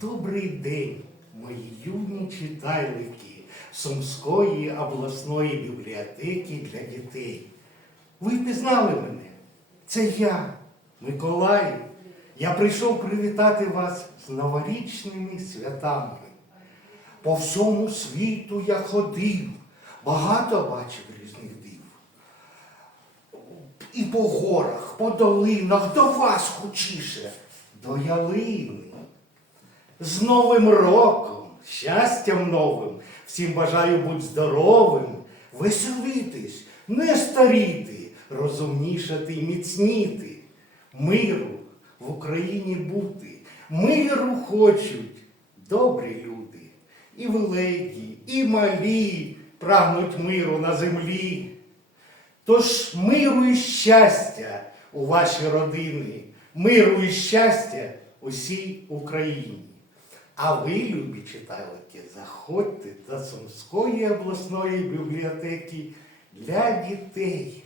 Добрий день, мої юні читайлики Сумської обласної бібліотеки для дітей. Ви впізнали мене? Це я, Миколай. Я прийшов привітати вас з новорічними святами. По всьому світу я ходив, багато бачив різних див. І по горах, по долинах, до вас хучіше, до ялини. З Новим роком, щастям новим, всім бажаю бути здоровим, веселитись, не старіти, розумнішати і міцніти, миру в Україні бути, миру хочуть добрі люди, і великі, і малі прагнуть миру на землі. Тож миру і щастя у ваші родини, миру і щастя усій Україні. А ви, любі читайлики, заходьте до Сумської обласної бібліотеки для дітей.